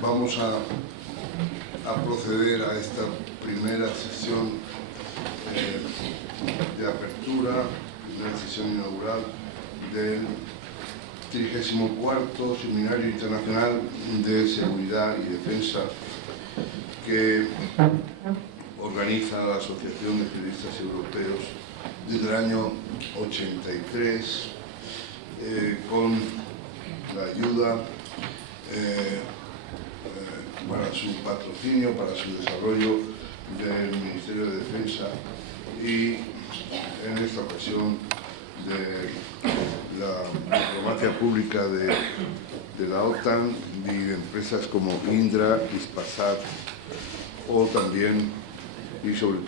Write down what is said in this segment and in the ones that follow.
Vamos a proceder a esta primera sesión de apertura, primera sesión inaugural del 34º Seminario Internacional de Seguridad y Defensa que organiza la Asociación de Periodistas Europeos desde el año 83 con la ayuda para su patrocinio, para su desarrollo del Ministerio de Defensa y en esta ocasión de la diplomacia pública de la OTAN y de empresas como Indra, Ispasat o también y sobre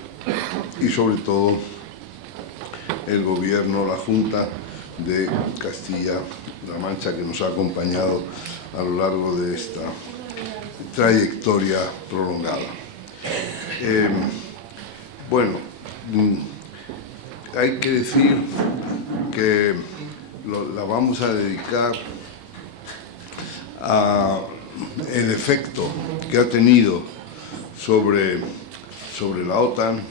todo el gobierno, la Junta de Castilla-La Mancha, que nos ha acompañado a lo largo de esta trayectoria prolongada. Bueno, hay que decir que la vamos a dedicar a el efecto que ha tenido sobre la OTAN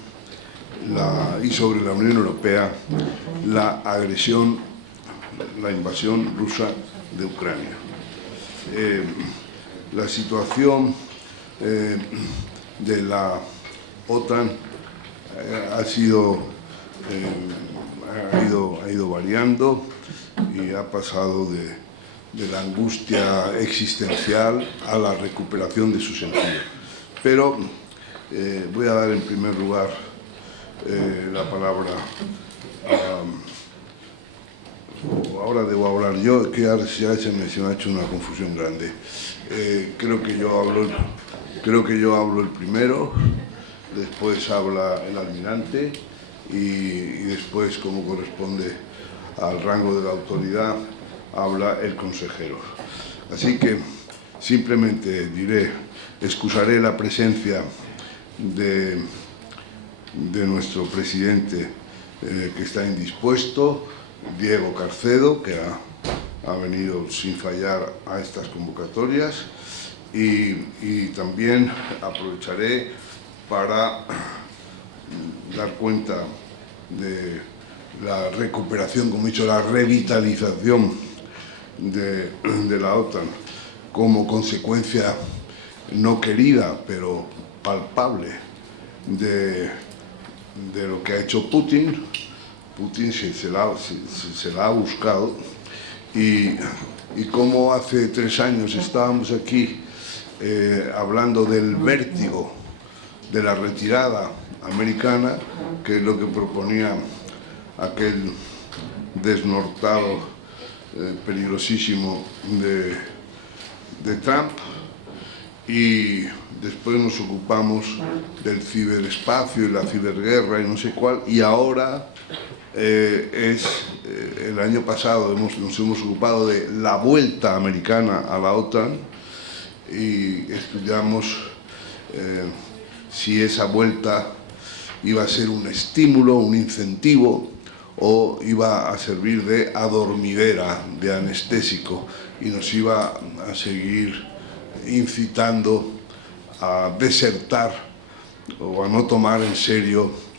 y sobre la Unión Europea la agresión, la invasión rusa de Ucrania. La situación de la OTAN ha ido variando y ha pasado de la angustia existencial a la recuperación de su sentido. Pero voy a dar en primer lugar la palabra ahora debo hablar yo, que ya se me ha hecho una confusión grande. Creo que yo hablo el primero, después habla el almirante y después, como corresponde al rango de la autoridad, habla el consejero. Así que simplemente excusaré la presencia de nuestro presidente que está indispuesto, Diego Carcedo, que ha venido sin fallar a estas convocatorias, y también aprovecharé para dar cuenta de la recuperación, como he dicho, la revitalización de la OTAN como consecuencia no querida, pero palpable de lo que ha hecho Putin. Putin se la ha buscado y como hace 3 años estábamos aquí hablando del vértigo de la retirada americana, que es lo que proponía aquel desnortado peligrosísimo de Trump, y después nos ocupamos del ciberespacio y la ciberguerra y no sé cuál, y ahora el año pasado nos hemos ocupado de la vuelta americana a la OTAN y estudiamos si esa vuelta iba a ser un estímulo, un incentivo, o iba a servir de adormidera, de anestésico, y nos iba a seguir incitando a desertar o a no tomar en serio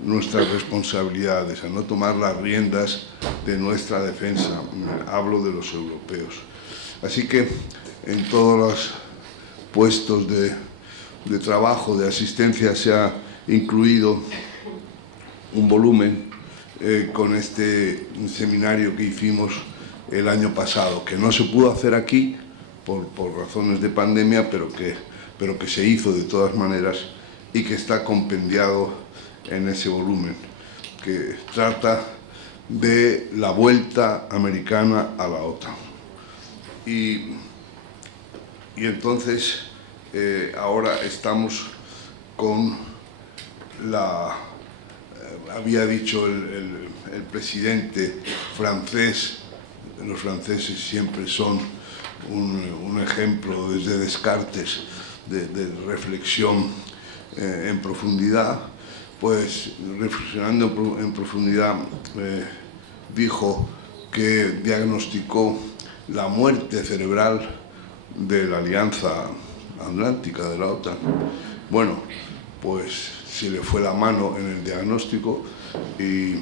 nuestras responsabilidades, a no tomar las riendas de nuestra defensa. Hablo de los europeos. Así que en todos los puestos de trabajo, de asistencia, se ha incluido un volumen con este seminario que hicimos el año pasado, que no se pudo hacer aquí por razones de pandemia, pero que se hizo de todas maneras y que está compendiado en ese volumen, que trata de la vuelta americana a la OTAN. Y entonces ahora estamos con había dicho el presidente francés, los franceses siempre son un ejemplo desde Descartes de reflexión en profundidad, pues reflexionando en profundidad dijo que diagnosticó la muerte cerebral de la Alianza Atlántica, de la OTAN. Bueno, pues se le fue la mano en el diagnóstico y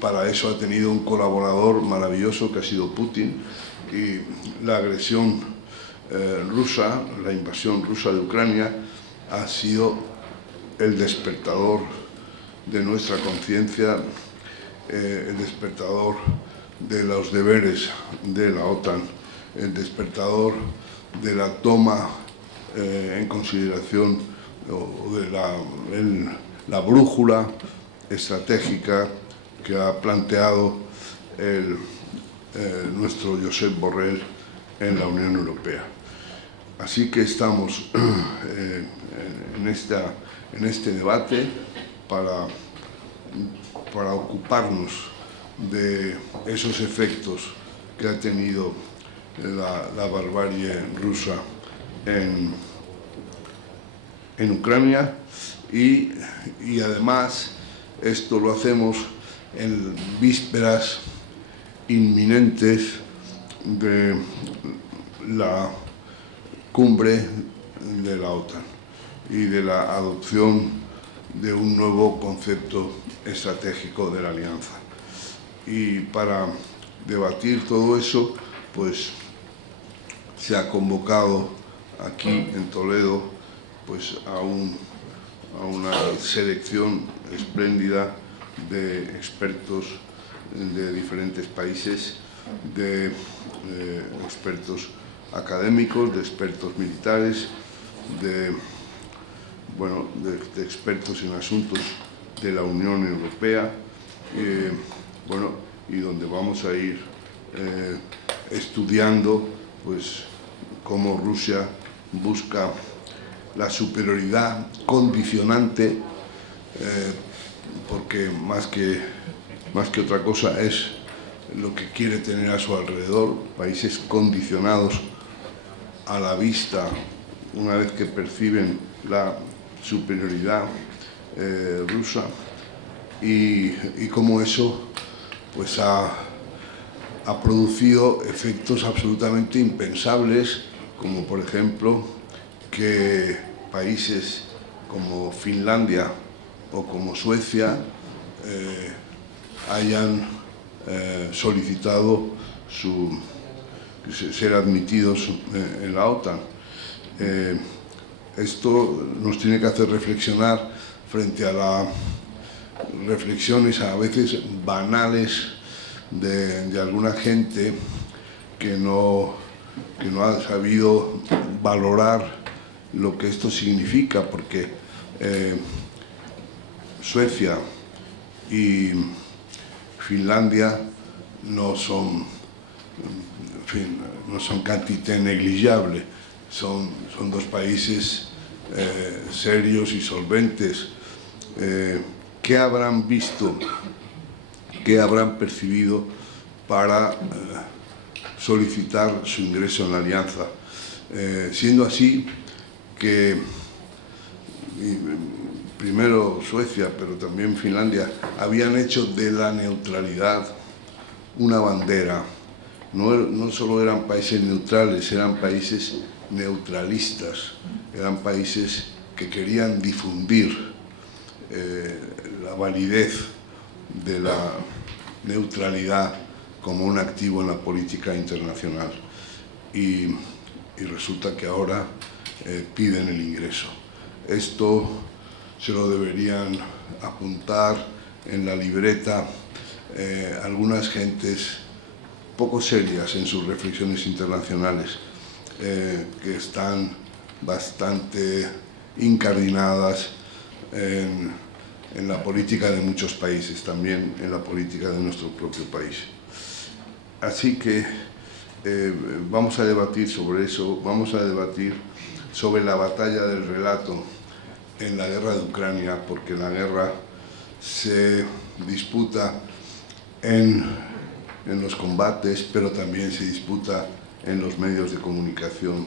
para eso ha tenido un colaborador maravilloso que ha sido Putin, y la agresión rusa, la invasión rusa de Ucrania, ha sido el despertador de nuestra conciencia, el despertador de los deberes de la OTAN, el despertador de la toma en consideración o de la brújula estratégica que ha planteado nuestro Josep Borrell en la Unión Europea. Así que estamos en este debate para ocuparnos de esos efectos que ha tenido la barbarie rusa en Ucrania, y además esto lo hacemos en vísperas inminentes de la cumbre de la OTAN y de la adopción de un nuevo concepto estratégico de la alianza. Y para debatir todo eso, pues se ha convocado aquí en Toledo pues a una selección espléndida de expertos de diferentes países, de expertos académicos, de expertos militares, de expertos en asuntos de la Unión Europea, y donde vamos a ir estudiando pues cómo Rusia busca la superioridad condicionante, porque más que otra cosa es lo que quiere tener a su alrededor, países condicionados a la vista una vez que perciben la superioridad rusa, y cómo eso pues ha producido efectos absolutamente impensables, como por ejemplo que países como Finlandia o como Suecia hayan solicitado ser admitidos en la OTAN. Esto nos tiene que hacer reflexionar frente a las reflexiones a veces banales de alguna gente que no ha sabido valorar lo que esto significa, porque Suecia y Finlandia no son quantité negligible, son dos países serios y solventes. ¿Qué habrán visto, qué habrán percibido para solicitar su ingreso en la alianza? Siendo así que primero Suecia, pero también Finlandia, habían hecho de la neutralidad una bandera. No solo eran países neutrales, eran países neutralistas, eran países que querían difundir la validez de la neutralidad como un activo en la política internacional. Y resulta que ahora piden el ingreso. Esto se lo deberían apuntar en la libreta algunas gentes poco serias en sus reflexiones internacionales, que están bastante incardinadas en la política de muchos países, también en la política de nuestro propio país. Así que vamos a debatir sobre eso, vamos a debatir sobre la batalla del relato en la guerra de Ucrania, porque la guerra se disputa en los combates, pero también se disputa en los medios de comunicación.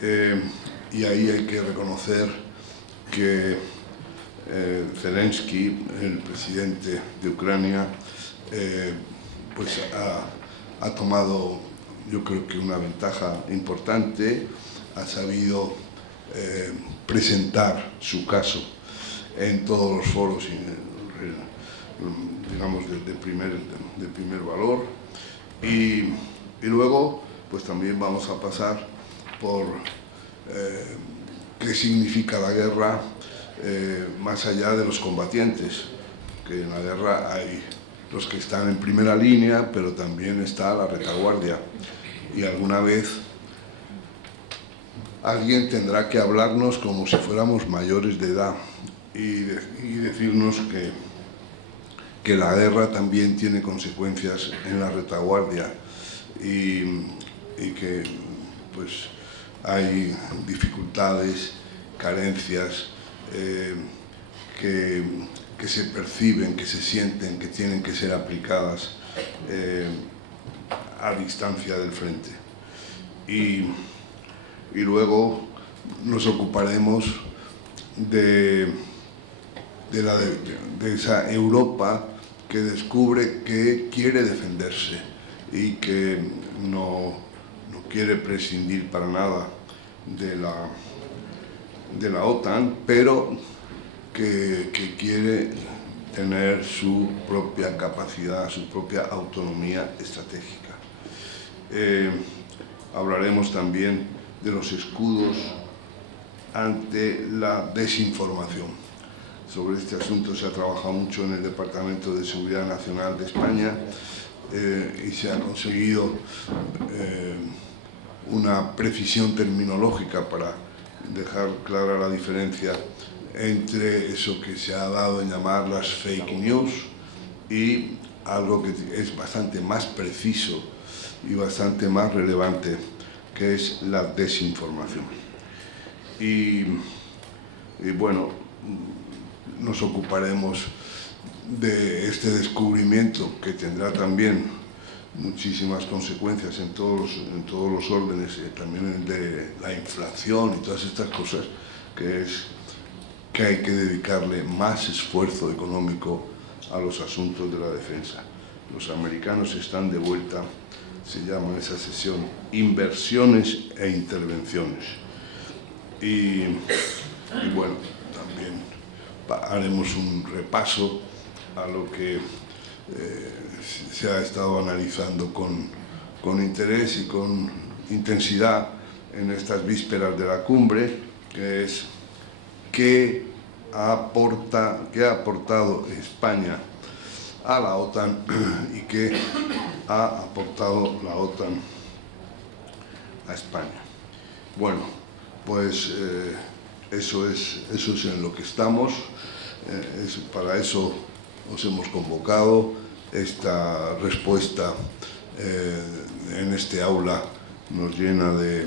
Y ahí hay que reconocer que Zelensky, el presidente de Ucrania, pues ha tomado yo creo que una ventaja importante, ha sabido presentar su caso en todos los foros, digamos, de primer valor. Y luego, pues también vamos a pasar por qué significa la guerra más allá de los combatientes, que en la guerra hay los que están en primera línea, pero también está la retaguardia. Y alguna vez alguien tendrá que hablarnos como si fuéramos mayores de edad y decirnos que la guerra también tiene consecuencias en la retaguardia y que pues hay dificultades, carencias que se perciben, que se sienten, que tienen que ser aplicadas a distancia del frente. Y luego nos ocuparemos de esa Europa que descubre que quiere defenderse y que no quiere prescindir para nada de la OTAN, pero que quiere tener su propia capacidad, su propia autonomía estratégica. Hablaremos también de los escudos ante la desinformación. Sobre este asunto se ha trabajado mucho en el Departamento de Seguridad Nacional de España y se ha conseguido una precisión terminológica para dejar clara la diferencia entre eso que se ha dado en llamar las fake news y algo que es bastante más preciso y bastante más relevante, que es la desinformación. Y bueno, nos ocuparemos de este descubrimiento que tendrá también muchísimas consecuencias en todos los órdenes, también el de la inflación y todas estas cosas, que hay que dedicarle más esfuerzo económico a los asuntos de la defensa. Los americanos están de vuelta, se llama en esa sesión inversiones e intervenciones. Y bueno, también haremos un repaso a lo que se ha estado analizando con interés y con intensidad en estas vísperas de la cumbre, que es qué ha aportado España a la OTAN y qué ha aportado la OTAN a España. Bueno, pues eso es en lo que estamos, para eso os hemos convocado. Esta respuesta en este aula nos llena de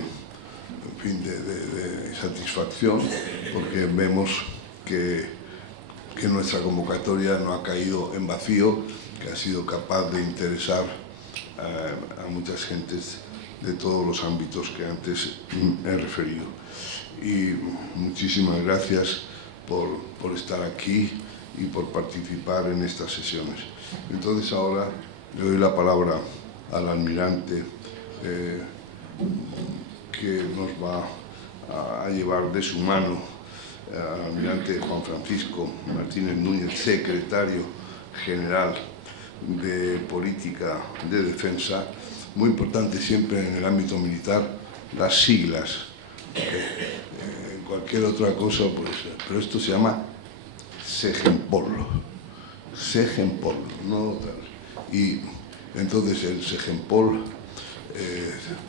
satisfacción, porque vemos que nuestra convocatoria no ha caído en vacío, que ha sido capaz de interesar a muchas gentes de todos los ámbitos que antes he referido. Y muchísimas gracias por estar aquí y por participar en estas sesiones. Entonces ahora le doy la palabra al almirante que nos va a llevar de su mano, al almirante Juan Francisco Martínez Núñez, secretario general de Política de Defensa. Muy importante siempre en el ámbito militar las siglas. En cualquier otra cosa, pues, pero esto se llama SEGEMPOL, no tal. Y entonces el SEGEMPOL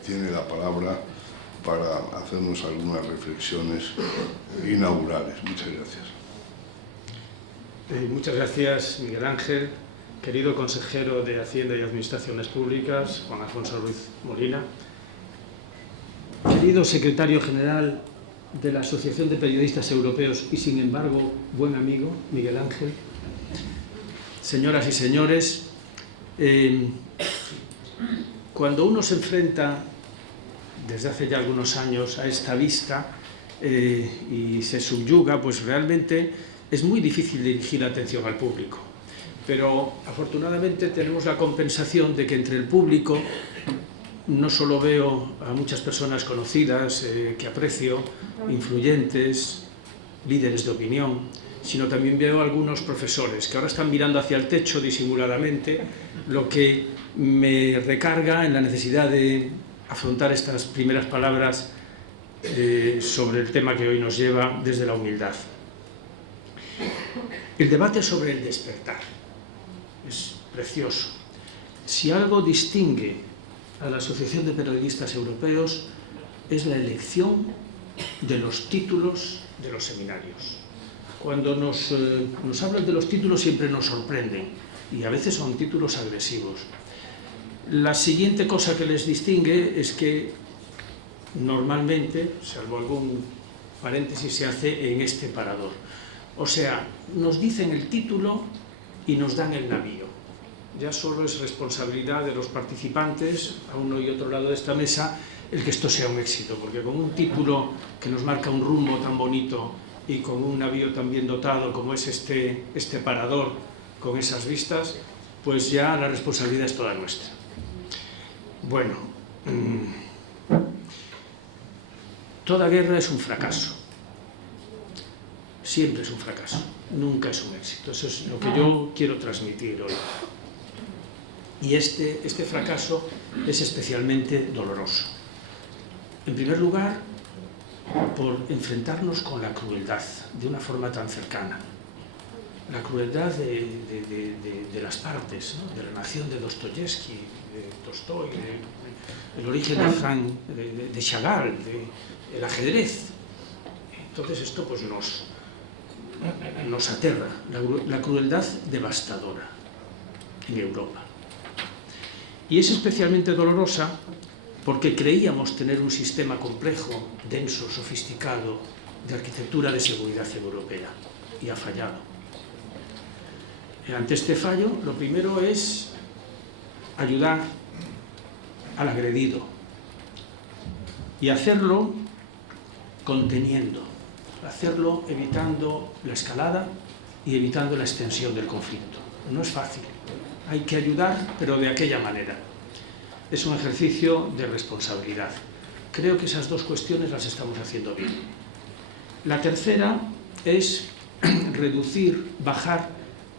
tiene la palabra para hacernos algunas reflexiones inaugurales. Muchas gracias. Muchas gracias, Miguel Ángel. Querido consejero de Hacienda y Administraciones Públicas, Juan Alfonso Ruiz Molina. Querido secretario general de la Asociación de Periodistas Europeos y, sin embargo, buen amigo, Miguel Ángel. Señoras y señores, cuando uno se enfrenta desde hace ya algunos años a esta vista y se subyuga, pues realmente es muy difícil dirigir la atención al público. Pero afortunadamente tenemos la compensación de que entre el público no solo veo a muchas personas conocidas que aprecio, influyentes, líderes de opinión, sino también veo a algunos profesores que ahora están mirando hacia el techo disimuladamente, lo que me recarga en la necesidad de afrontar estas primeras palabras sobre el tema que hoy nos lleva desde la humildad. El debate sobre el despertar es precioso. Si algo distingue a la Asociación de Periodistas Europeos es la elección de los títulos de los seminarios. Cuando nos hablan de los títulos siempre nos sorprenden y a veces son títulos agresivos. La siguiente cosa que les distingue es que normalmente, salvo algún paréntesis, se hace en este parador. O sea, nos dicen el título y nos dan el navío. Ya solo es responsabilidad de los participantes, a uno y otro lado de esta mesa, el que esto sea un éxito, porque con un título que nos marca un rumbo tan bonito y con un navío tan bien dotado como es este parador, con esas vistas, pues ya la responsabilidad es toda nuestra. Bueno, toda guerra es un fracaso. Siempre es un fracaso, nunca es un éxito. Eso es lo que yo quiero transmitir hoy. Y este fracaso es especialmente doloroso. En primer lugar, por enfrentarnos con la crueldad de una forma tan cercana. La crueldad de las partes, ¿no? De la nación de Dostoyevsky, de Tolstói, el origen de Chagall, del ajedrez. Entonces esto pues nos aterra, la crueldad devastadora en Europa. Y es especialmente dolorosa porque creíamos tener un sistema complejo, denso, sofisticado, de arquitectura de seguridad europea, y ha fallado. Ante este fallo, lo primero es ayudar al agredido y hacerlo conteniendo, hacerlo evitando la escalada y evitando la extensión del conflicto. No es fácil. Hay que ayudar, pero de aquella manera. Es un ejercicio de responsabilidad. Creo que esas dos cuestiones las estamos haciendo bien. La tercera es reducir, bajar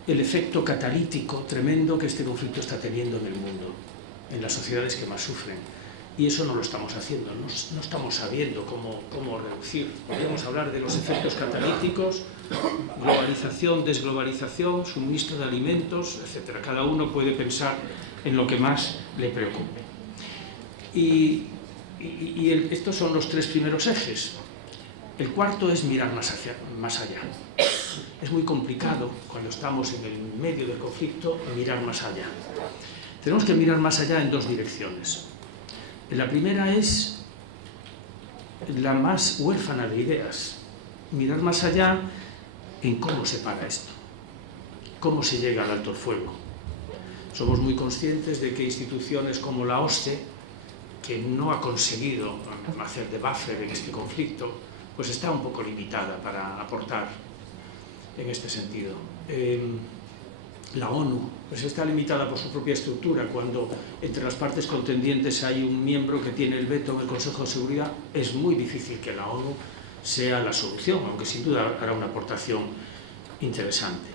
el efecto catalítico tremendo que este conflicto está teniendo en el mundo, en las sociedades que más sufren. Y eso no lo estamos haciendo, no estamos sabiendo cómo reducir. Podríamos hablar de los efectos catalíticos, globalización, desglobalización, suministro de alimentos, etc. Cada uno puede pensar en lo que más le preocupe. Y estos son los tres primeros ejes. El cuarto es mirar más allá. Es muy complicado, cuando estamos en el medio del conflicto, mirar más allá. Tenemos que mirar más allá en dos direcciones. La primera es la más huérfana de ideas. Mirar más allá en cómo se para esto, cómo se llega al alto el fuego. Somos muy conscientes de que instituciones como la OSCE, que no ha conseguido hacer de buffer en este conflicto, pues está un poco limitada para aportar en este sentido. La ONU pues está limitada por su propia estructura. Cuando entre las partes contendientes hay un miembro que tiene el veto en el Consejo de Seguridad, es muy difícil que la ONU sea la solución, aunque sin duda hará una aportación interesante.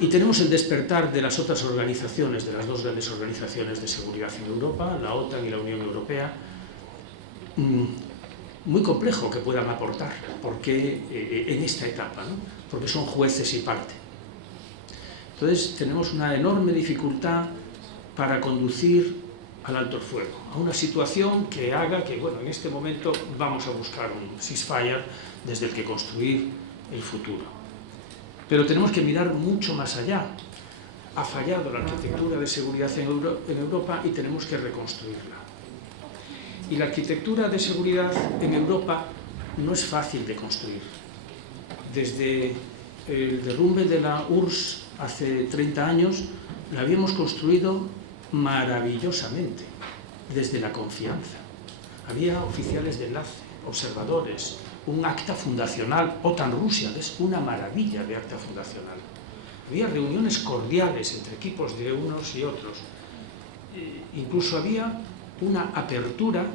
Y tenemos el despertar de las otras organizaciones, de las dos grandes organizaciones de seguridad en Europa, la OTAN y la Unión Europea, muy complejo que puedan aportar, porque en esta etapa, ¿no? Porque son jueces y parte. Entonces tenemos una enorme dificultad para conducir al alto el fuego, a una situación que haga que, bueno, en este momento vamos a buscar un ceasefire desde el que construir el futuro. Pero tenemos que mirar mucho más allá. Ha fallado la arquitectura de seguridad en Europa y tenemos que reconstruirla. Y la arquitectura de seguridad en Europa no es fácil de construir. Desde el derrumbe de la URSS hace 30 años, la habíamos construido maravillosamente, desde la confianza. Había oficiales de enlace, observadores, un acta fundacional, OTAN-Rusia, es una maravilla de acta fundacional. Había reuniones cordiales entre equipos de unos y otros. Incluso había una apertura,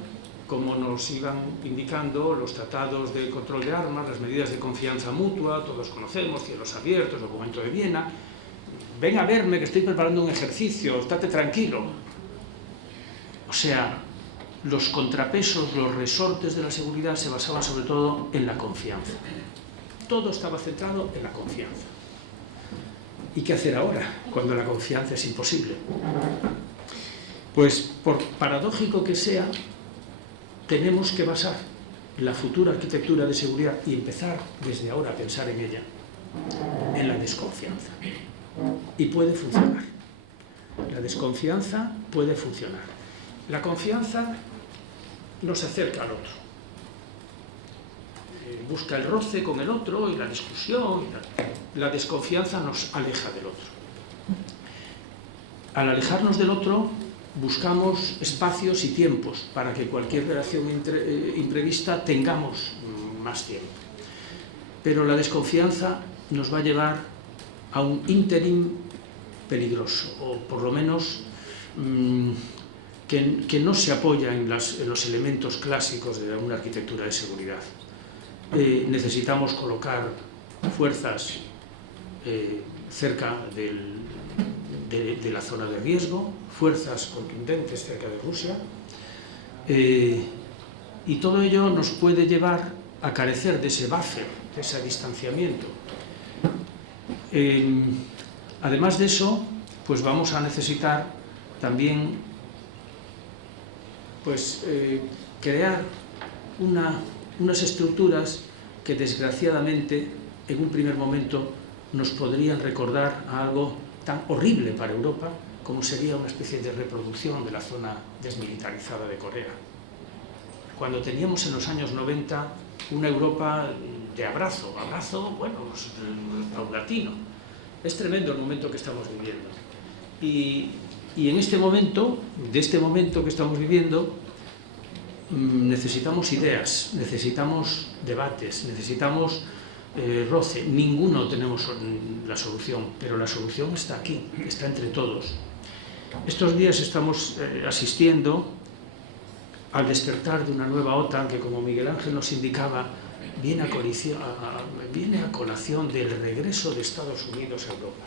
como nos iban indicando los tratados de control de armas, las medidas de confianza mutua, todos conocemos, cielos abiertos, documento de Viena. Ven a verme que estoy preparando un ejercicio, estate tranquilo. O sea, los contrapesos, los resortes de la seguridad se basaban sobre todo en la confianza. Todo estaba centrado en la confianza. ¿Y qué hacer ahora, cuando la confianza es imposible? Pues, por paradójico que sea, tenemos que basar la futura arquitectura de seguridad y empezar desde ahora a pensar en ella, en la desconfianza. Y puede funcionar. La desconfianza puede funcionar. La confianza nos acerca al otro. Busca el roce con el otro y la discusión. La desconfianza nos aleja del otro. Al alejarnos del otro, buscamos espacios y tiempos para que cualquier reacción imprevista tengamos más tiempo. Pero la desconfianza nos va a llevar a un ínterin peligroso, o por lo menos que no se apoya en los elementos clásicos de una arquitectura de seguridad. Necesitamos colocar fuerzas cerca de la zona de riesgo, fuerzas contundentes cerca de Rusia, y todo ello nos puede llevar a carecer de ese buffer, de ese distanciamiento. Además de eso, pues vamos a necesitar también crear unas estructuras que desgraciadamente en un primer momento nos podrían recordar a algo tan horrible para Europa como sería una especie de reproducción de la zona desmilitarizada de Corea. Cuando teníamos en los años 90 una Europa de abrazo, bueno, pues, paulatino. Es tremendo el momento que estamos viviendo. Y en este momento, de este momento que estamos viviendo, necesitamos ideas, necesitamos debates, necesitamos roce. Ninguno tenemos la solución, pero la solución está aquí, está entre todos. Estos días estamos asistiendo al despertar de una nueva OTAN que, como Miguel Ángel nos indicaba, viene a colación del regreso de Estados Unidos a Europa.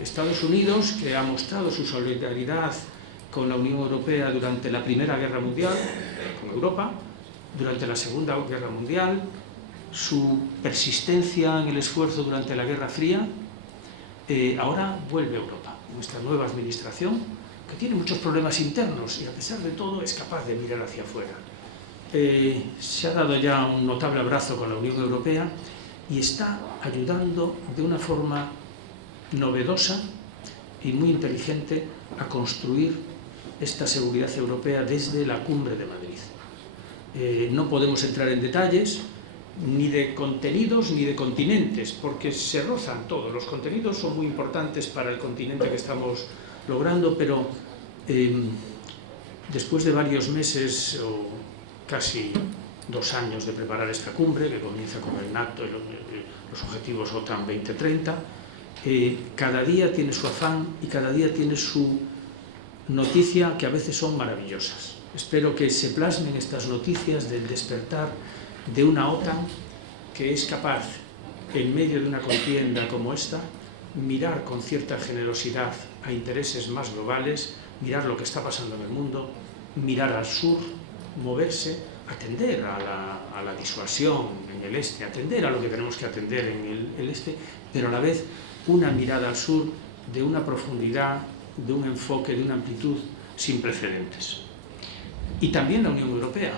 Estados Unidos, que ha mostrado su solidaridad con la Unión Europea durante la Primera Guerra Mundial, con Europa, durante la Segunda Guerra Mundial, su persistencia en el esfuerzo durante la Guerra Fría, ahora vuelve a Europa. Nuestra nueva administración, que tiene muchos problemas internos y a pesar de todo es capaz de mirar hacia afuera. Se ha dado ya un notable abrazo con la Unión Europea y está ayudando de una forma novedosa y muy inteligente a construir esta seguridad europea desde la Cumbre de Madrid. No podemos entrar en detalles ni de contenidos ni de continentes, porque se rozan todos. Los contenidos son muy importantes para el continente que estamos logrando, pero después de varios meses o casi 2 años de preparar esta cumbre, que comienza con el NATO y los objetivos OTAN 2030, cada día tiene su afán y cada día tiene su noticia, que a veces son maravillosas. Espero que se plasmen estas noticias del despertar de una OTAN que es capaz, en medio de una contienda como esta, mirar con cierta generosidad a intereses más globales, mirar lo que está pasando en el mundo, mirar al sur, moverse, atender a la disuasión en el este, atender a lo que tenemos que atender en el este, pero a la vez una mirada al sur de una profundidad, de un enfoque, de una amplitud sin precedentes. Y también la Unión Europea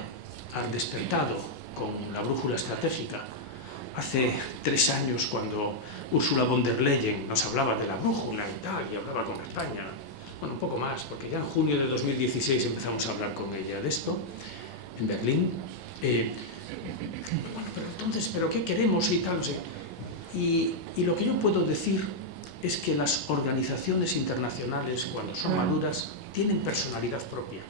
ha despertado con la brújula estratégica. Hace 3 años, cuando Ursula von der Leyen nos hablaba de la brújula y tal, y hablaba con España, bueno, un poco más, porque ya en junio de 2016 empezamos a hablar con ella de esto, en Berlín. Bueno, pero entonces, ¿pero qué queremos y tal? No sé. Y lo que yo puedo decir es que las organizaciones internacionales, cuando son maduras, tienen personalidad propia.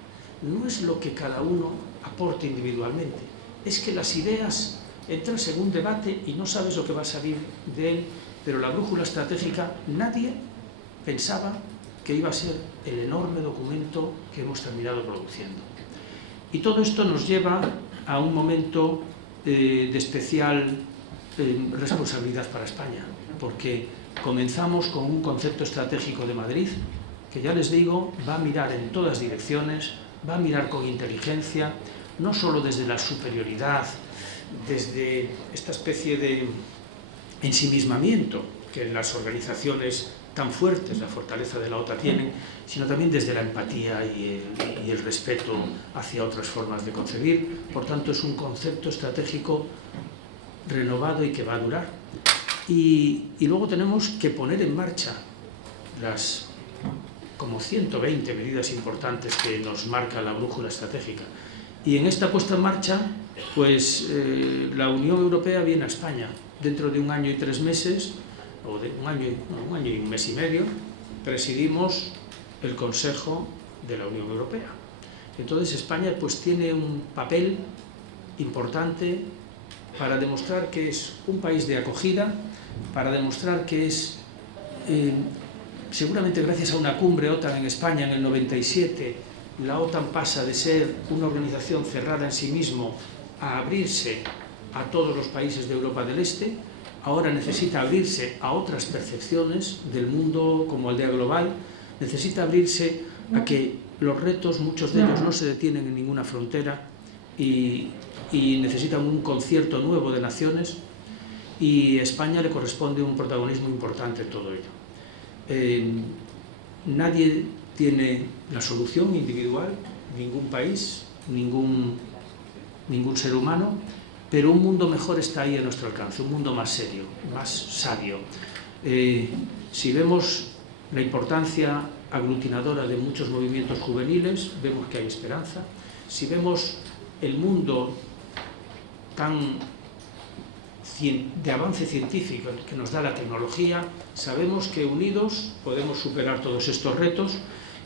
No es lo que cada uno aporte individualmente, es que las ideas entras en un debate y no sabes lo que va a salir de él, pero la brújula estratégica, nadie pensaba que iba a ser el enorme documento que hemos terminado produciendo. Y todo esto nos lleva a un momento de especial responsabilidad para España, porque comenzamos con un concepto estratégico de Madrid, que ya les digo, va a mirar en todas direcciones, va a mirar con inteligencia, no solo desde la superioridad, desde esta especie de ensimismamiento que las organizaciones tan fuertes, la fortaleza de la OTAN tienen, sino también desde la empatía y el respeto hacia otras formas de concebir. Por tanto, es un concepto estratégico renovado y que va a durar. Y luego tenemos que poner en marcha las como 120 medidas importantes que nos marca la brújula estratégica. Y en esta puesta en marcha, pues la Unión Europea viene a España. Dentro de 1 año y 3 meses, o de un año y 1 mes y medio, presidimos el Consejo de la Unión Europea. Entonces España pues tiene un papel importante para demostrar que es un país de acogida, para demostrar que es, seguramente gracias a una cumbre OTAN en España en el 97, la OTAN pasa de ser una organización cerrada en sí mismo a abrirse a todos los países de Europa del Este. Ahora necesita abrirse a otras percepciones del mundo como aldea global, necesita abrirse a que los retos, muchos de ellos no se detienen en ninguna frontera y necesitan un concierto nuevo de naciones, y a España le corresponde un protagonismo importante en todo ello. Nadie tiene la solución individual, ningún país, ningún ser humano, pero un mundo mejor está ahí a nuestro alcance, un mundo más serio, más sabio. Si vemos la importancia aglutinadora de muchos movimientos juveniles, vemos que hay esperanza. Si vemos el mundo tan de avance científico que nos da la tecnología, sabemos que unidos podemos superar todos estos retos,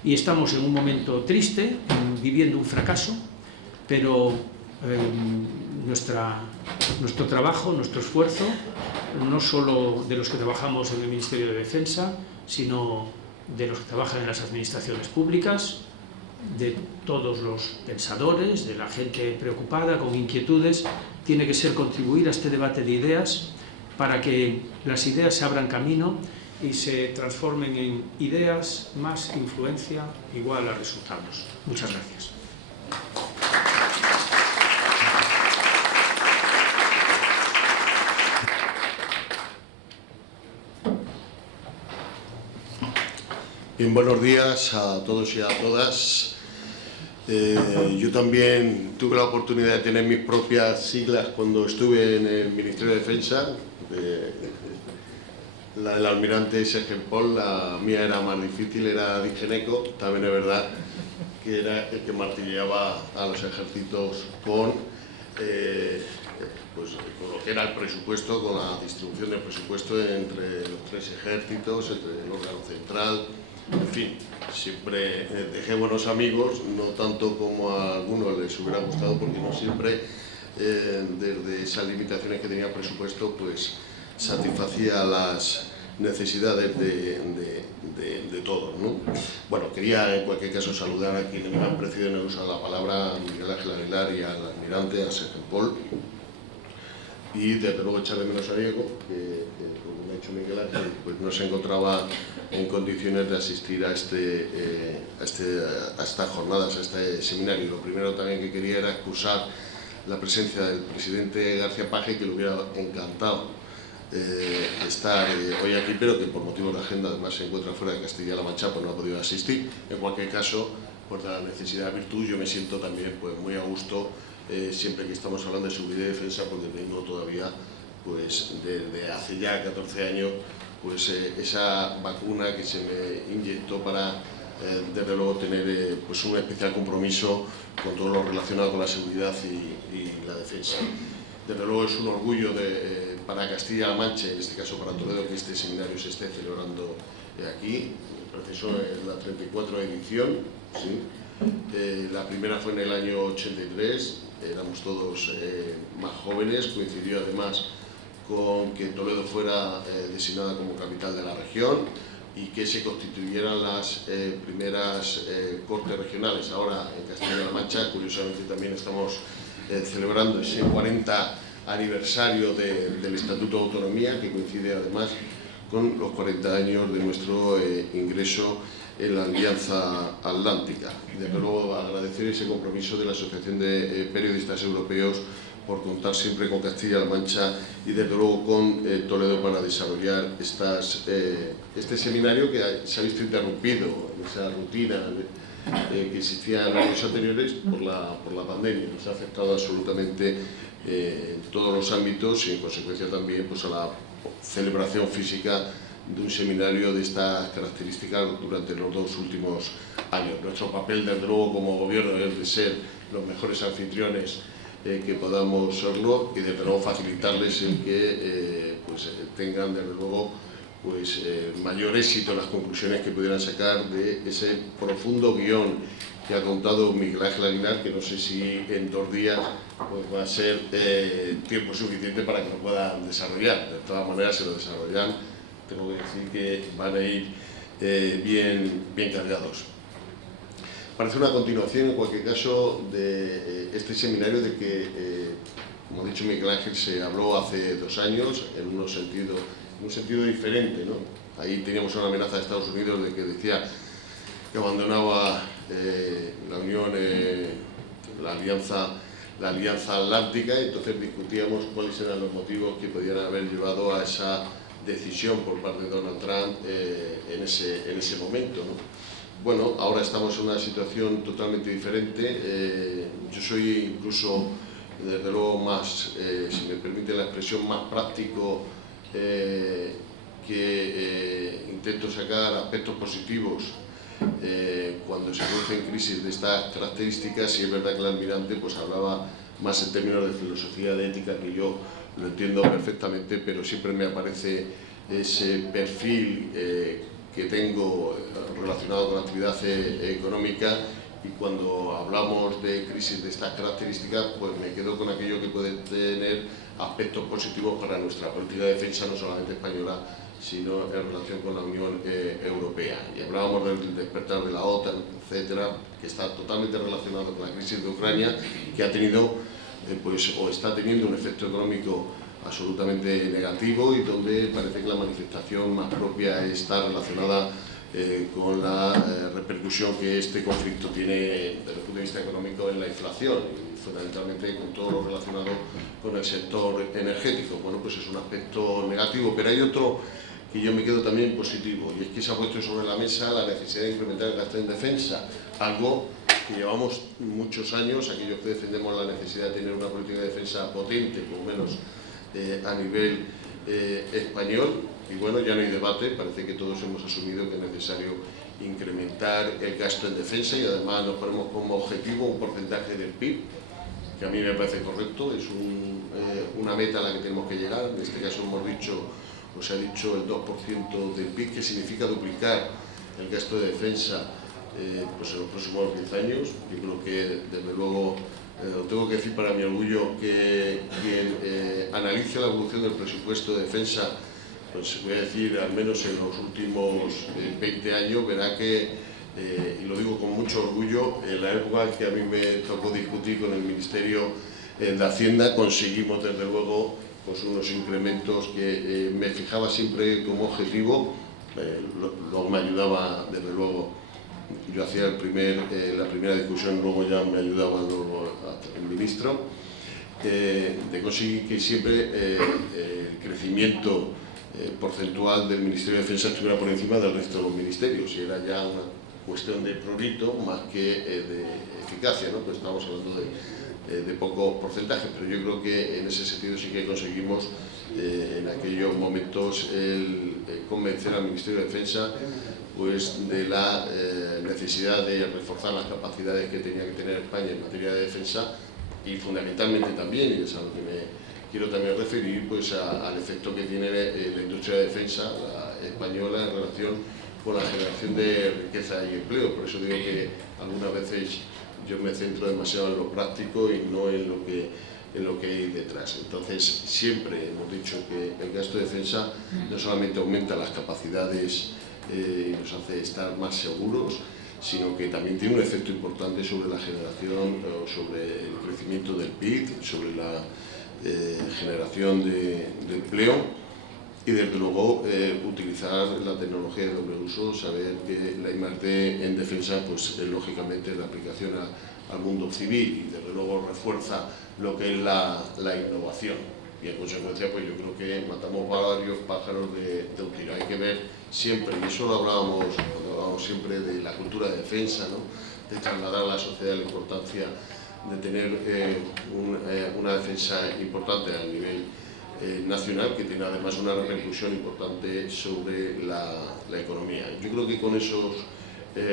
y estamos en un momento triste, viviendo un fracaso, pero nuestro trabajo, nuestro esfuerzo, no solo de los que trabajamos en el Ministerio de Defensa, sino de los que trabajan en las administraciones públicas, de todos los pensadores, de la gente preocupada, con inquietudes, tiene que ser contribuir a este debate de ideas para que las ideas se abran camino y se transformen en ideas más influencia igual a resultados. Muchas gracias. Bien, buenos días a todos y a todas. Yo también tuve la oportunidad de tener mis propias siglas cuando estuve en el Ministerio de Defensa. La del almirante Sergen Pol, la mía era más difícil, era Digeneco. También es verdad que era el que martilleaba a los ejércitos con lo que era el presupuesto, con la distribución del presupuesto entre los 3 ejércitos, entre el órgano central. En fin, siempre dejé buenos amigos, no tanto como a algunos les hubiera gustado, porque no siempre, desde esas limitaciones que tenía el presupuesto, pues satisfacía las necesidades de todos, ¿no? Bueno, quería en cualquier caso saludar a quienes me han precedido en el uso de la palabra, a Miguel Ángel Aguilar y al almirante, a Sergen Pol, y desde luego echar de menos a Diego, que como ha dicho Miguel Ángel, pues no se encontraba en condiciones de asistir a estas jornadas, a este seminario. Lo primero también que quería era excusar la presencia del presidente García Paje, que le hubiera encantado estar hoy aquí, pero que por motivos de agenda además se encuentra fuera de Castilla-La Mancha, pues no ha podido asistir. En cualquier caso, por la necesidad de virtud, yo me siento también pues muy a gusto siempre que estamos hablando de seguridad y defensa, porque tengo todavía, pues desde hace ya 14 años, pues esa vacuna que se me inyectó para, desde luego, tener pues un especial compromiso con todo lo relacionado con la seguridad y la defensa. Desde luego es un orgullo para Castilla-La Mancha, en este caso para Toledo, que este seminario se esté celebrando aquí. El proceso es la 34ª edición, ¿sí? La primera fue en el año 83, éramos todos más jóvenes, coincidió además con que Toledo fuera designada como capital de la región, y que se constituyeran las primeras cortes regionales. Ahora en Castilla-La Mancha, curiosamente, también estamos celebrando ese 40 aniversario del Estatuto de Autonomía, que coincide además con los 40 años de nuestro ingreso en la Alianza Atlántica. Y desde luego agradecer ese compromiso de la Asociación de Periodistas Europeos por contar siempre con Castilla-La Mancha y desde luego con Toledo para desarrollar este seminario que se ha visto interrumpido en esa rutina que existía en años anteriores por la pandemia. Nos ha afectado absolutamente en todos los ámbitos y en consecuencia también pues, a la celebración física de un seminario de estas características durante los 2 últimos años. Nuestro papel, desde luego, como gobierno es de ser los mejores anfitriones que podamos serlo y desde luego facilitarles el que pues, tengan desde luego pues, mayor éxito en las conclusiones que pudieran sacar de ese profundo guión que ha contado Miguel Ángel Aguilar, que no sé si en 2 días pues, va a ser tiempo suficiente para que lo puedan desarrollar. De todas maneras, se lo desarrollan, tengo que decir que van a ir bien cargados. Parece una continuación, en cualquier caso, de este seminario de que, como ha dicho Miguel Ángel, se habló hace 2 años en un sentido diferente, ¿no? Ahí teníamos una amenaza de Estados Unidos de que decía que abandonaba la Unión, la Alianza Atlántica, y entonces discutíamos cuáles eran los motivos que podían haber llevado a esa decisión por parte de Donald Trump en ese momento, ¿no? Bueno, ahora estamos en una situación totalmente diferente. Yo soy incluso, desde luego, más, si me permite la expresión, más práctico, que intento sacar aspectos positivos cuando se producen crisis de estas características. Y es verdad que el almirante pues, hablaba más en términos de filosofía, de ética, que yo lo entiendo perfectamente, pero siempre me aparece ese perfil que tengo relacionado con la actividad económica, y cuando hablamos de crisis de estas características pues me quedo con aquello que puede tener aspectos positivos para nuestra política de defensa, no solamente española, sino en relación con la Unión Europea. Y hablábamos del despertar de la OTAN, etcétera, que está totalmente relacionado con la crisis de Ucrania, que ha tenido pues, o está teniendo un efecto económico absolutamente negativo, y donde parece que la manifestación más propia está relacionada con la repercusión que este conflicto tiene desde el punto de vista económico en la inflación, y fundamentalmente con todo lo relacionado con el sector energético. Bueno, pues es un aspecto negativo, pero hay otro que yo me quedo también positivo, y es que se ha puesto sobre la mesa la necesidad de incrementar el gasto en defensa, algo que llevamos muchos años, aquellos que defendemos la necesidad de tener una política de defensa potente, por lo menos a nivel español. Y bueno, ya no hay debate, parece que todos hemos asumido que es necesario incrementar el gasto en defensa, y además nos ponemos como objetivo un porcentaje del PIB, que a mí me parece correcto, es una meta a la que tenemos que llegar. En este caso hemos dicho, o se ha dicho, el 2% del PIB, que significa duplicar el gasto de defensa pues en los próximos 10 años. Yo creo que, desde luego, tengo que decir para mi orgullo que quien analice la evolución del presupuesto de defensa, pues voy a decir, al menos en los últimos 20 años, verá que, y lo digo con mucho orgullo, en la época que a mí me tocó discutir con el Ministerio de Hacienda, conseguimos desde luego pues unos incrementos que me fijaba siempre como objetivo. Luego me ayudaba, desde luego, yo hacía la primera discusión, luego ya me ayudaba el ministro, de conseguir que siempre el crecimiento porcentual del Ministerio de Defensa estuviera por encima del resto de los ministerios, y era ya una cuestión de prurito más que de eficacia, ¿no? Pues estamos hablando de pocos porcentajes, pero yo creo que en ese sentido sí que conseguimos en aquellos momentos convencer al Ministerio de Defensa pues, de la necesidad de reforzar las capacidades que tenía que tener España en materia de defensa, y fundamentalmente también, y es a lo que me quiero también referir, pues al efecto que tiene la industria de defensa española en relación con la generación de riqueza y empleo. Por eso digo que algunas veces yo me centro demasiado en lo práctico y no en lo que hay detrás. Entonces, siempre hemos dicho que el gasto de defensa no solamente aumenta las capacidades y nos hace estar más seguros, sino que también tiene un efecto importante sobre la generación, sobre el crecimiento del PIB, sobre la generación de empleo. Y desde luego utilizar la tecnología de doble uso, saber que la I+D en defensa pues lógicamente la aplicación al mundo civil y desde luego refuerza lo que es la innovación y en consecuencia pues yo creo que matamos varios pájaros de un tiro. Hay que ver siempre, y eso lo hablábamos cuando hablábamos siempre de la cultura de defensa, ¿no? De trasladar a la sociedad la importancia de tener una defensa importante a nivel nacional, que tiene además una repercusión importante sobre la economía. Yo creo que con esos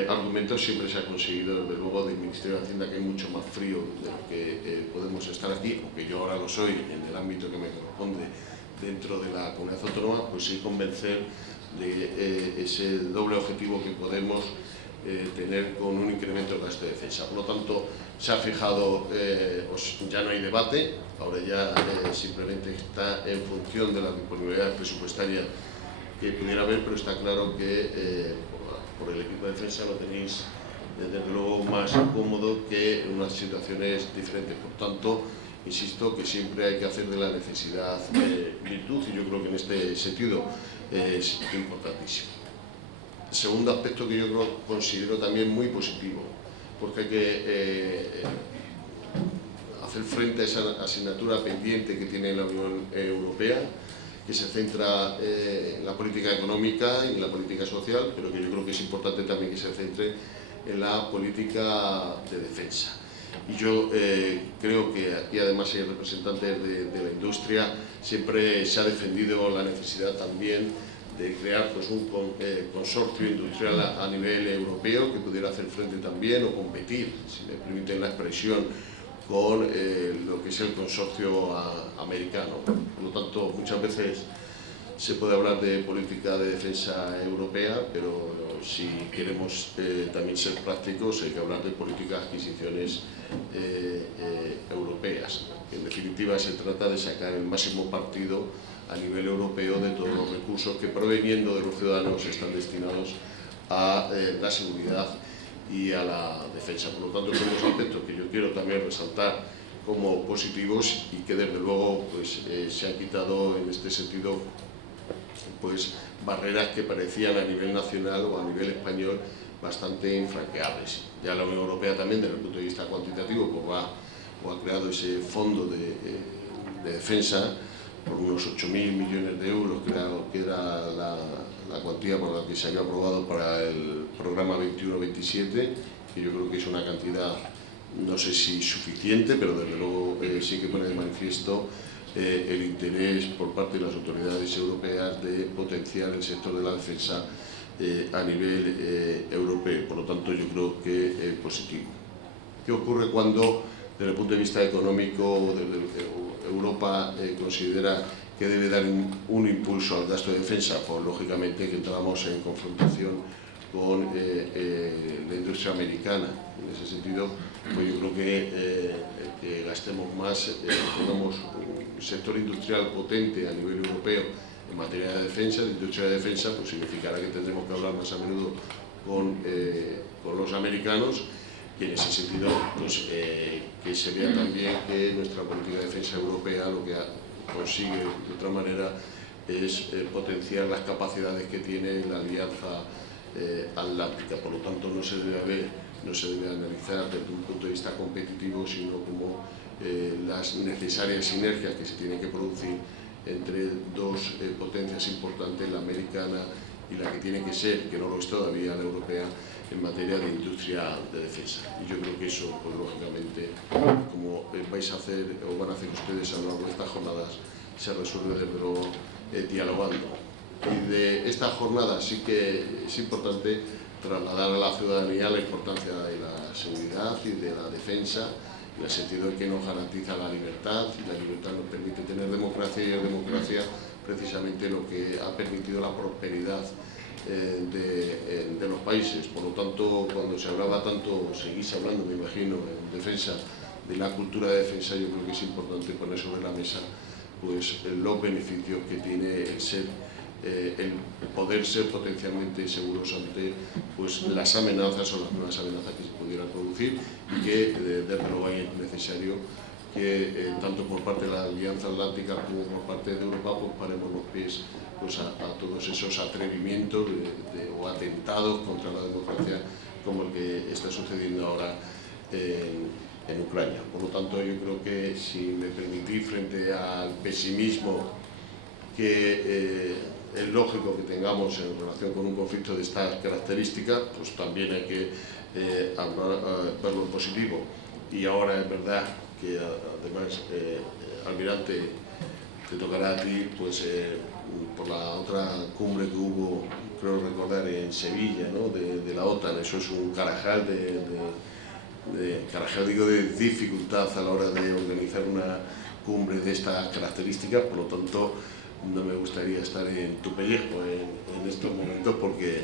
argumentos siempre se ha conseguido, desde luego, del Ministerio de Hacienda, que es mucho más frío de lo que podemos estar aquí, aunque yo ahora lo soy en el ámbito que me corresponde dentro de la comunidad autónoma, pues sí convencer de ese doble objetivo que podemos tener con un incremento del gasto de defensa. Por lo tanto, se ha fijado, ya no hay debate, ahora ya simplemente está en función de la disponibilidad presupuestaria que pudiera haber, pero está claro que por el equipo de defensa lo tenéis desde luego más cómodo que en unas situaciones diferentes. Por tanto, insisto que siempre hay que hacer de la necesidad virtud y yo creo que en este sentido es importantísimo. El segundo aspecto que yo considero también muy positivo, porque hay que hacer frente a esa asignatura pendiente que tiene la Unión Europea, que se centra en la política económica y en la política social, pero que yo creo que es importante también que se centre en la política de defensa. Y yo creo que aquí además hay representantes de la industria, siempre se ha defendido la necesidad también de crear pues, un consorcio industrial a nivel europeo que pudiera hacer frente también o competir, si me permiten la expresión, con lo que es el consorcio americano. Por lo tanto, muchas veces se puede hablar de política de defensa europea, pero si queremos también ser prácticos hay que hablar de políticas de adquisiciones europeas. En definitiva, se trata de sacar el máximo partido a nivel europeo de todos los recursos que, proveniendo de los ciudadanos, están destinados a la seguridad y a la defensa. Por lo tanto, son dos aspectos que yo quiero también resaltar como positivos y que desde luego pues, se han quitado en este sentido pues, barreras que parecían a nivel nacional o a nivel español bastante infranqueables. Ya la Unión Europea también, desde el punto de vista cuantitativo, pues ha creado ese fondo de defensa por unos 8.000 millones de euros, creo que era la cuantía por la que se había aprobado para el programa 21-27, que yo creo que es una cantidad, no sé si suficiente, pero desde luego sí que pone de manifiesto el interés por parte de las autoridades europeas de potenciar el sector de la defensa a nivel europeo. Por lo tanto, yo creo que es positivo. ¿Qué ocurre cuando, desde el punto de vista económico, Europa considera que debe dar un impulso al gasto de defensa? Pues lógicamente que entramos en confrontación con la industria americana. En ese sentido, pues yo creo que gastemos más, tengamos un sector industrial potente a nivel europeo en materia de defensa, de industria de defensa, pues significará que tendremos que hablar más a menudo con los americanos, y en ese sentido pues, que se vea también que nuestra política de defensa europea lo que consigue de otra manera es potenciar las capacidades que tiene la alianza atlántica. Por lo tanto, no se debe analizar desde un punto de vista competitivo, sino como las necesarias sinergias que se tienen que producir entre dos potencias importantes, la americana y la que tiene que ser, que no lo es todavía, la europea, en materia de industria de defensa. Y yo creo que eso, pues lógicamente, como vais a hacer o van a hacer ustedes a lo largo de estas jornadas, se resuelve desde luego dialogando. Y de esta jornada sí que es importante trasladar a la ciudadanía la importancia de la seguridad y de la defensa, en el sentido de que nos garantiza la libertad, y la libertad nos permite tener democracia, y es democracia precisamente lo que ha permitido la prosperidad de los países. Por lo tanto, cuando se hablaba tanto, seguís hablando, me imagino, en defensa de la cultura de defensa, yo creo que es importante poner sobre la mesa pues, los beneficios que tiene el ser el poder ser potencialmente seguros ante pues, las amenazas o las nuevas amenazas que se pudieran producir, y que desde luego es necesario que tanto por parte de la Alianza Atlántica como por parte de Europa pues paremos los pies pues, a todos esos atrevimientos o atentados contra la democracia como el que está sucediendo ahora en Ucrania. Por lo tanto, yo creo que, si me permitís, frente al pesimismo que es lógico que tengamos en relación con un conflicto de estas características, pues también hay que verlo en positivo. Y ahora es verdad que además, almirante, te tocará a ti, pues por la otra cumbre que hubo, creo recordar, en Sevilla, ¿no? de la OTAN. Eso es un carajal de dificultad a la hora de organizar una cumbre de estas características. Por lo tanto, no me gustaría estar en tu pellejo en estos momentos, porque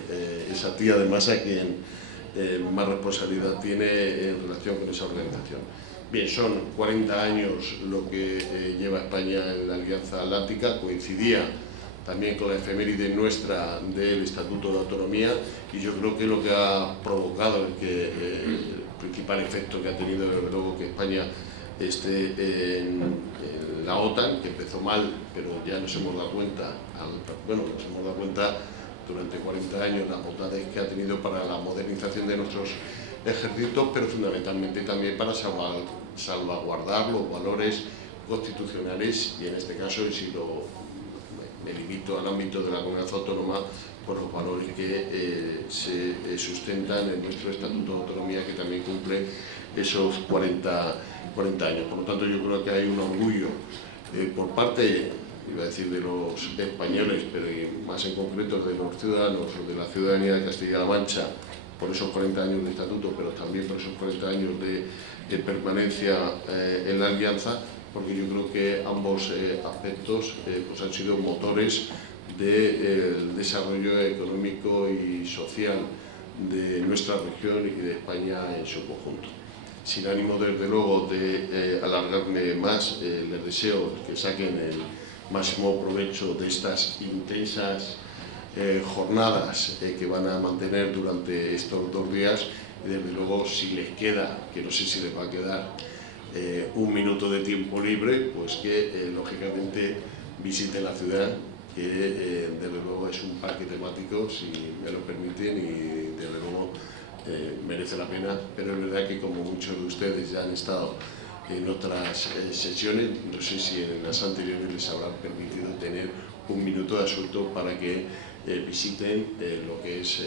es a ti además a quien más responsabilidad tiene en relación con esa organización. Bien, son 40 años lo que lleva España en la Alianza Atlántica. Coincidía también con la efeméride nuestra del Estatuto de Autonomía, y yo creo que lo que ha provocado el principal efecto que ha tenido, desde luego, que España esté en la OTAN, que empezó mal, pero ya nos hemos dado cuenta, durante 40 años las bondades que ha tenido para la modernización de nuestros ejércitos, pero fundamentalmente también para salvaguardar los valores constitucionales, y en este caso, y si me limito al ámbito de la comunidad autónoma, por los valores que se sustentan en nuestro Estatuto de Autonomía, que también cumple esos 40 años. Por lo tanto, yo creo que hay un orgullo por parte, iba a decir, de los españoles, pero más en concreto de los ciudadanos o de la ciudadanía de Castilla-La Mancha, por esos 40 años de estatuto, pero también por esos 40 años de permanencia en la alianza, porque yo creo que ambos aspectos pues han sido motores del desarrollo económico y social de nuestra región y de España en su conjunto. Sin ánimo, desde luego, de alargarme más, les deseo que saquen el máximo provecho de estas intensas jornadas que van a mantener durante estos 2 días, y desde luego, si les queda, que no sé si les va a quedar, un minuto de tiempo libre, pues que lógicamente visiten la ciudad, que desde luego es un parque temático, si me lo permiten, y desde luego merece la pena. Pero es verdad que, como muchos de ustedes ya han estado en otras sesiones, no sé si en las anteriores les habrán permitido tener un minuto de asueto para que visiten lo que es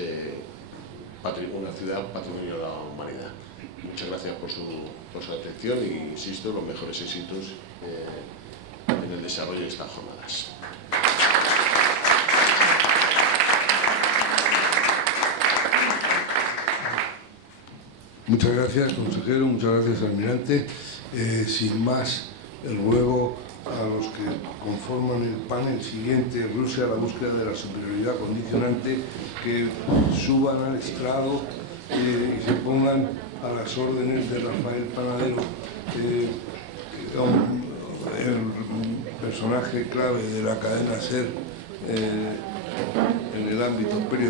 una ciudad patrimonio de la humanidad. Muchas gracias por su atención, y insisto, los mejores éxitos en el desarrollo de estas jornadas. Muchas gracias, consejero, muchas gracias, almirante. Sin más, el ruego a los que conforman el panel siguiente, Rusia, la búsqueda de la superioridad condicionante, que suban al estrado y se pongan a las órdenes de Rafael Panadero, el personaje clave de la cadena SER en el ámbito periodístico.